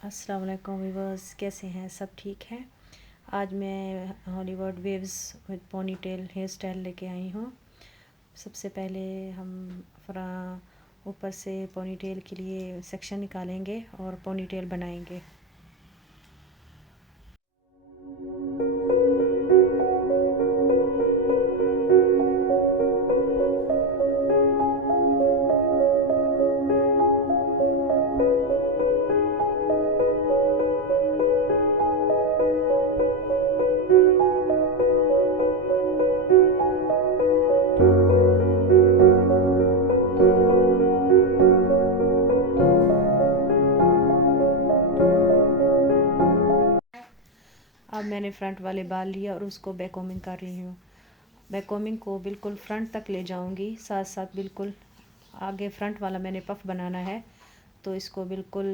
अस्सलाम वालेकुम व्यूअर्स, कैसे हैं? सब ठीक हैं। आज मैं Hollywood waves with pony tail hair style लेके आई हूँ। सबसे पहले हम फ्रा ऊपर से पोनी टेल के लिए सेक्शन निकालेंगे और पोनी टेल बनाएंगे। अब मैंने फ्रंट वाले बाल लिए और उसको बैक कॉम्बिंग कर रही हूँ। बैक कॉम्बिंग को बिल्कुल फ्रंट तक ले जाऊँगी, साथ साथ बिल्कुल आगे फ्रंट वाला मैंने पफ बनाना है, तो इसको बिल्कुल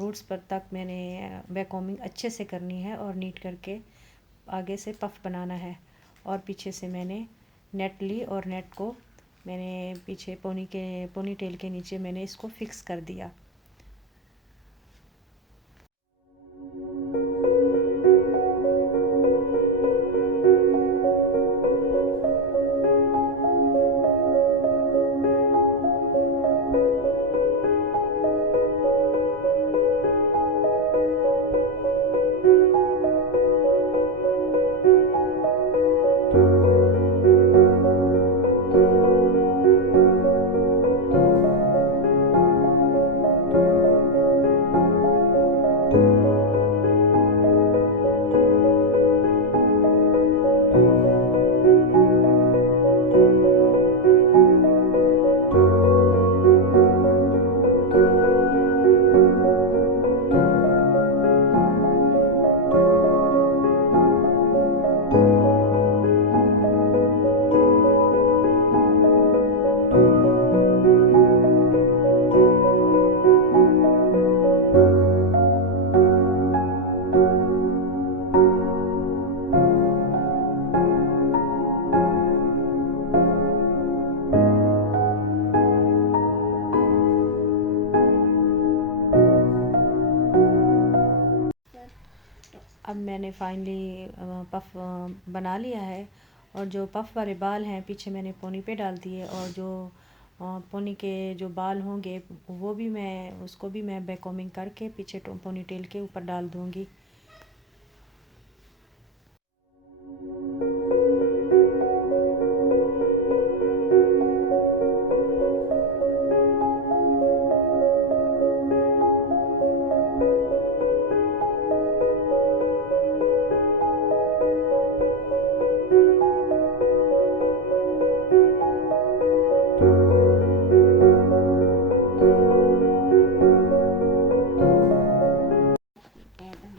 रूट्स पर तक मैंने बैक कॉम्बिंग अच्छे से करनी है और नीट करके आगे से पफ बनाना है। और पीछे से मैंने नेट ली और नेट को मैंने पीछे पोनी टेल के नीचे मैंने इसको फिक्स कर दिया। अब मैंने फाइनली पफ बना लिया है और जो पफ वाले बाल हैं पीछे मैंने पोनी पे डाल दिए और जो पोनी के जो बाल होंगे वो भी मैं उसको भी मैं बैक कॉम्बिंग करके पीछे पोनी टेल के ऊपर डाल दूँगी।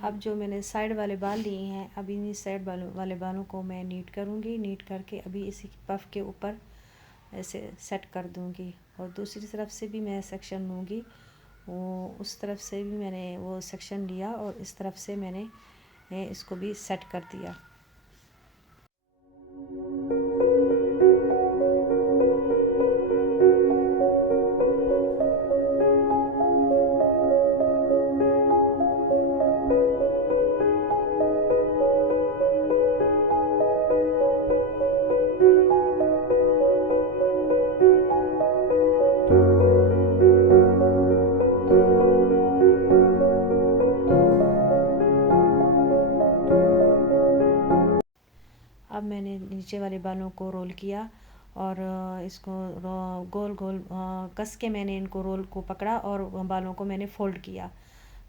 अब जो मैंने साइड वाले बाल लिए हैं, अभी इन्हीं साइड वाले बालों को मैं नीट करूँगी। नीट करके अभी इसी पफ के ऊपर ऐसे सेट कर दूँगी और दूसरी तरफ से भी मैं सेक्शन लूँगी। वो उस तरफ से भी मैंने वो सेक्शन लिया और इस तरफ से मैंने इसको भी सेट कर दिया। अब मैंने नीचे वाले बालों को रोल किया और इसको गोल गोल कस के मैंने इनको रोल को पकड़ा और बालों को मैंने फ़ोल्ड किया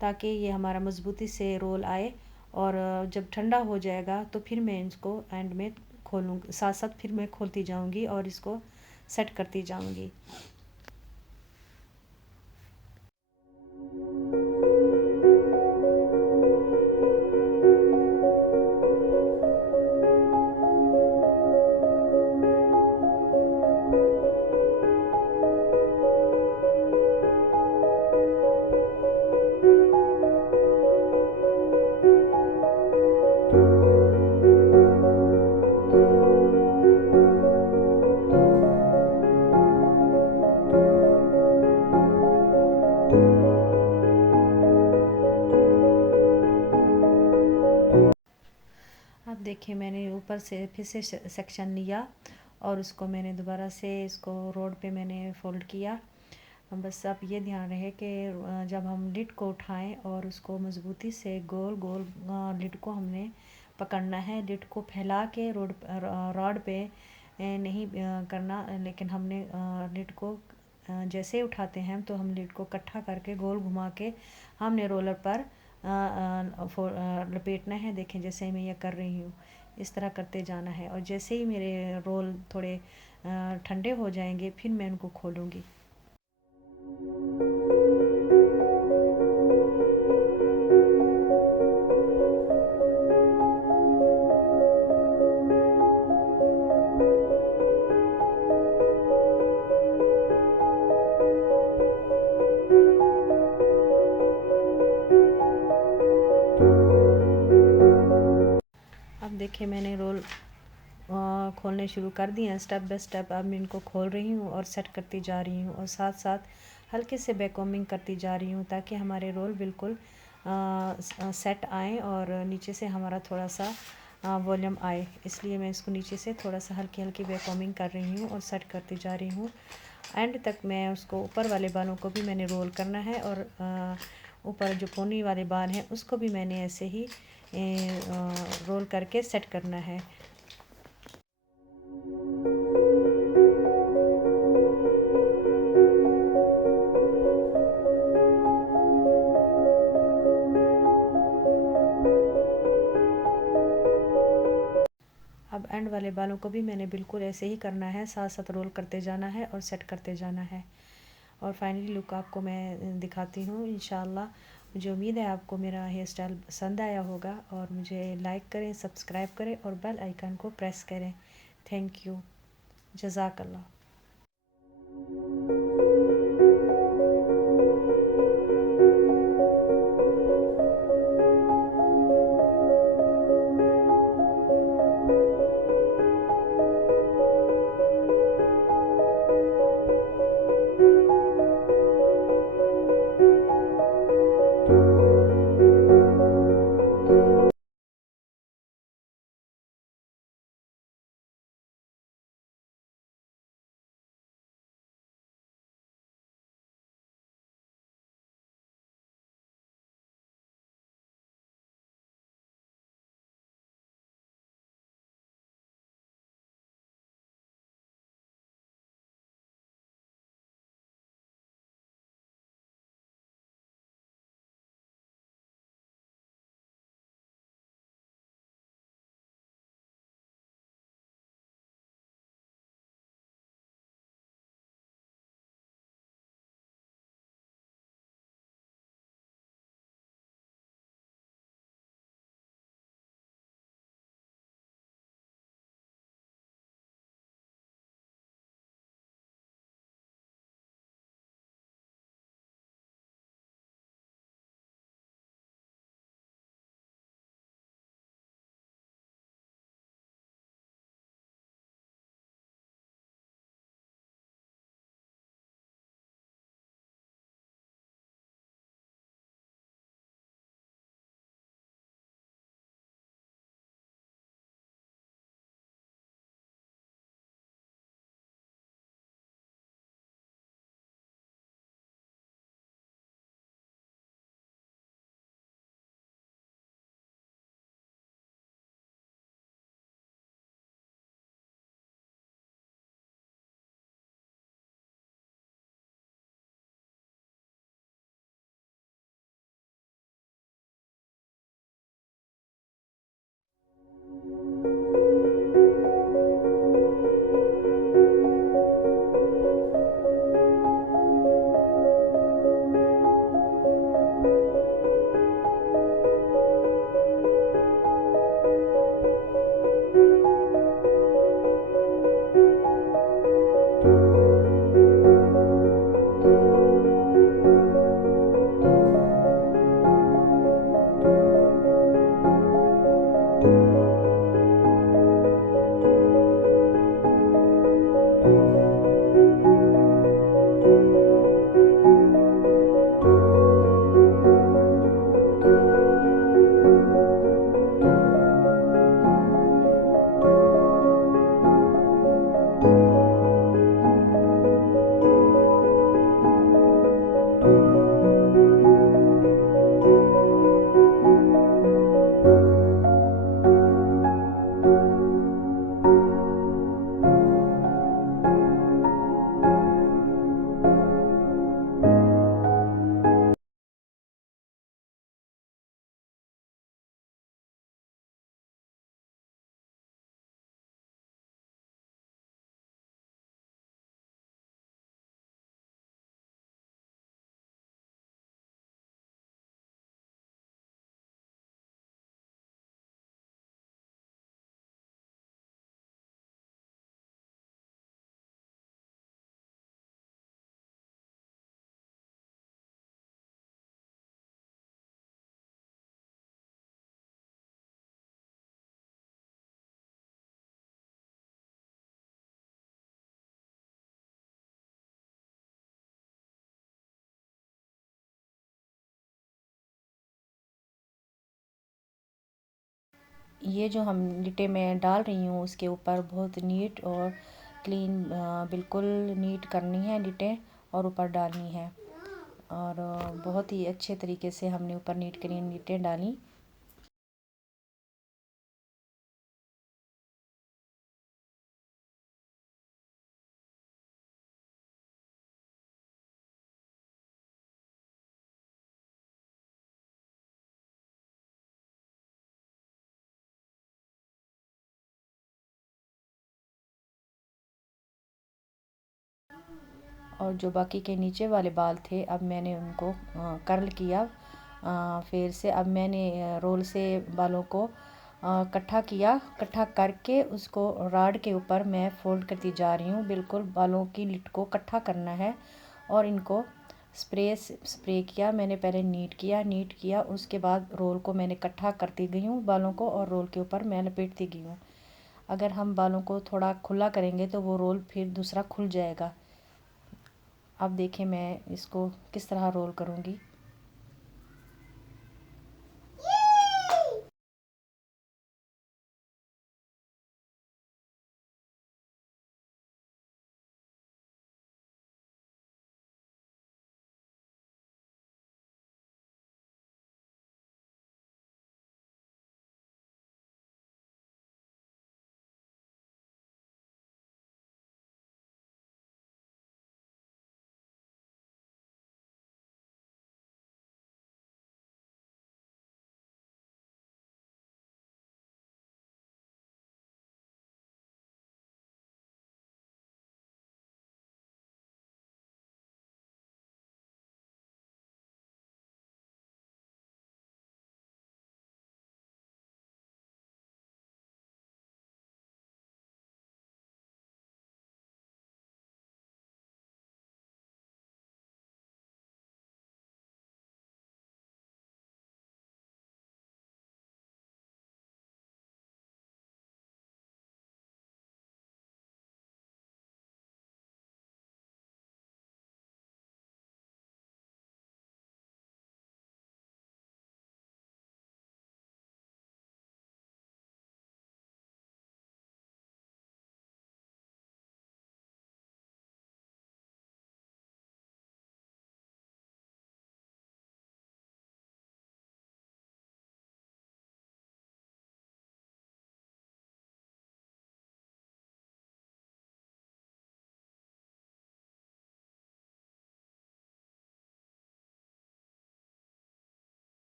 ताकि ये हमारा मज़बूती से रोल आए। और जब ठंडा हो जाएगा तो फिर मैं इसको एंड में खोलूँगी, साथ साथ फिर मैं खोलती जाऊँगी और इसको सेट करती जाऊँगी। देखिए मैंने ऊपर से फिर से सेक्शन लिया और उसको मैंने दोबारा से इसको रोड पे मैंने फ़ोल्ड किया। बस अब ये ध्यान रहे कि जब हम लिड को उठाएं और उसको मज़बूती से गोल गोल लिड को हमने पकड़ना है। लिड को फैला के रॉड पे नहीं करना, लेकिन हमने लिड को जैसे ही उठाते हैं तो हम लिड को इकट्ठा करके गोल घुमा के हमने रोलर पर लपेटना है। देखें जैसे मैं ये कर रही हूँ, इस तरह करते जाना है और जैसे ही मेरे रोल थोड़े ठंडे हो जाएंगे फिर मैं उनको खोलूँगी। अब देखिए मैंने रोल खोलने शुरू कर दिए हैं स्टेप बाय स्टेप। अब मैं इनको खोल रही हूँ और सेट करती जा रही हूँ और साथ साथ हल्के से बैककॉम्बिंग करती जा रही हूँ ताकि हमारे रोल बिल्कुल सेट आए और नीचे से हमारा थोड़ा सा वॉल्यूम आए। इसलिए मैं इसको नीचे से थोड़ा सा हल्की हल्की बैककॉम्बिंग कर रही हूँ और सेट करती जा रही हूँ। एंड तक मैं उसको ऊपर वाले बालों को भी मैंने रोल करना है और ऊपर जो पोनी वाले बाल हैं उसको भी मैंने ऐसे ही रोल करके सेट करना है। अब एंड वाले बालों को भी मैंने बिल्कुल ऐसे ही करना है, साथ साथ रोल करते जाना है और सेट करते जाना है। और फाइनली लुक आपको मैं दिखाती हूँ इंशाल्लाह। मुझे उम्मीद है आपको मेरा हेयर स्टाइल पसंद आया होगा और मुझे लाइक करें, सब्सक्राइब करें और बेल आइकन को प्रेस करें। Thank you. जज़ाकल्लाह। ये जो हम लीटें मैं डाल रही हूँ उसके ऊपर बहुत नीट और क्लीन, बिल्कुल नीट करनी है लीटें और ऊपर डालनी है। और बहुत ही अच्छे तरीके से हमने ऊपर नीट क्लीन लीटें डाली। और जो बाकी के नीचे वाले बाल थे अब मैंने उनको कर्ल किया। फिर से अब मैंने रोल से बालों को इकट्ठा किया। इकट्ठा करके उसको राड के ऊपर मैं फोल्ड करती जा रही हूँ। बिल्कुल बालों की लिट को इकट्ठा करना है और इनको स्प्रे किया मैंने। पहले नीट किया उसके बाद रोल को मैंने इकट्ठा करती गई हूँ बालों को, और रोल के ऊपर मैं लपेटती गई हूँ। अगर हम बालों को थोड़ा खुला करेंगे तो वो रोल फिर दूसरा खुल जाएगा। अब देखें मैं इसको किस तरह रोल करूँगी।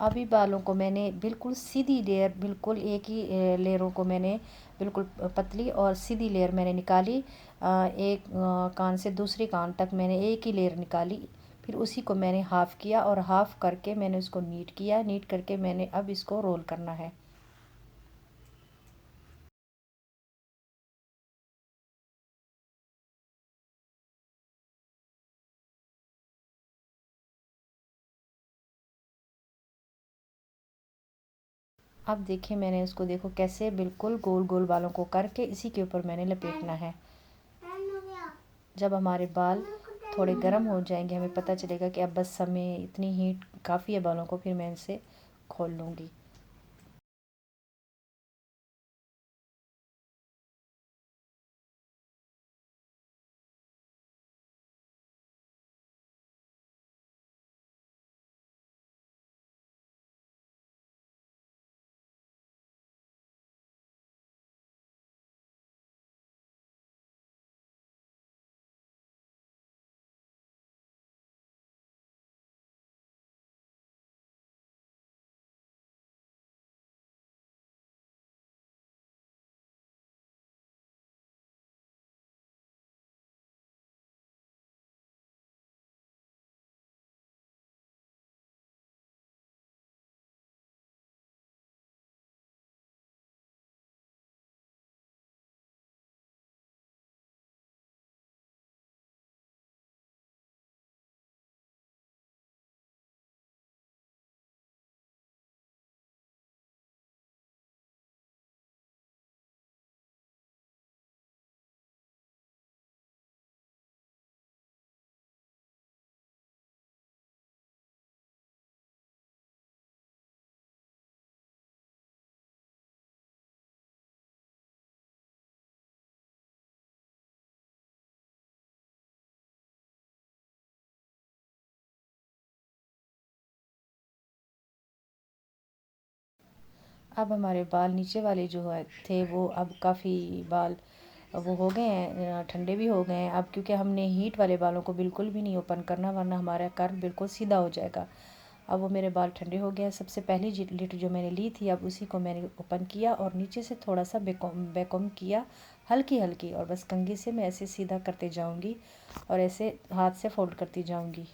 अभी बालों को मैंने बिल्कुल सीधी लेयर, बिल्कुल एक ही लेयरों को मैंने बिल्कुल पतली और सीधी लेयर मैंने निकाली। एक कान से दूसरे कान तक मैंने एक ही लेयर निकाली। फिर उसी को मैंने हाफ़ किया और हाफ़ करके मैंने उसको नीट किया। नीट करके मैंने अब इसको रोल करना है। अब देखिए मैंने उसको, देखो कैसे बिल्कुल गोल गोल बालों को करके इसी के ऊपर मैंने लपेटना है। जब हमारे बाल थोड़े गर्म हो जाएंगे हमें पता चलेगा कि अब बस हमें इतनी हीट काफ़ी है बालों को, फिर मैं इसे खोल लूँगी। अब हमारे बाल नीचे वाले जो है थे वो अब काफ़ी बाल वो हो गए हैं, ठंडे भी हो गए हैं अब, क्योंकि हमने हीट वाले बालों को बिल्कुल भी नहीं ओपन करना, वरना हमारा कर्ल बिल्कुल सीधा हो जाएगा। अब वो मेरे बाल ठंडे हो गए हैं। सबसे पहली लिट जो मैंने ली थी, अब उसी को मैंने ओपन किया और नीचे से थोड़ा सा बैककॉम किया, हल्की हल्की, और बस कंघी से मैं ऐसे सीधा करते जाऊंगी और ऐसे हाथ से फोल्ड करती जाऊंगी।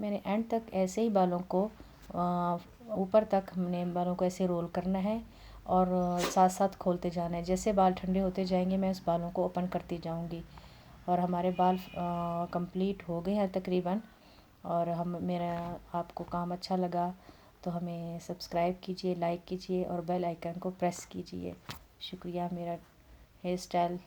मैंने एंड तक ऐसे ही बालों को ऊपर तक हमने बालों को ऐसे रोल करना है और साथ साथ खोलते जाना है। जैसे बाल ठंडे होते जाएंगे मैं उस बालों को ओपन करती जाऊंगी। और हमारे बाल कंप्लीट हो गए हैं तकरीबन। और हम मेरा आपको काम अच्छा लगा तो हमें सब्सक्राइब कीजिए, लाइक कीजिए और बेल आइकन को प्रेस कीजिए। शुक्रिया मेरा हेयर स्टाइल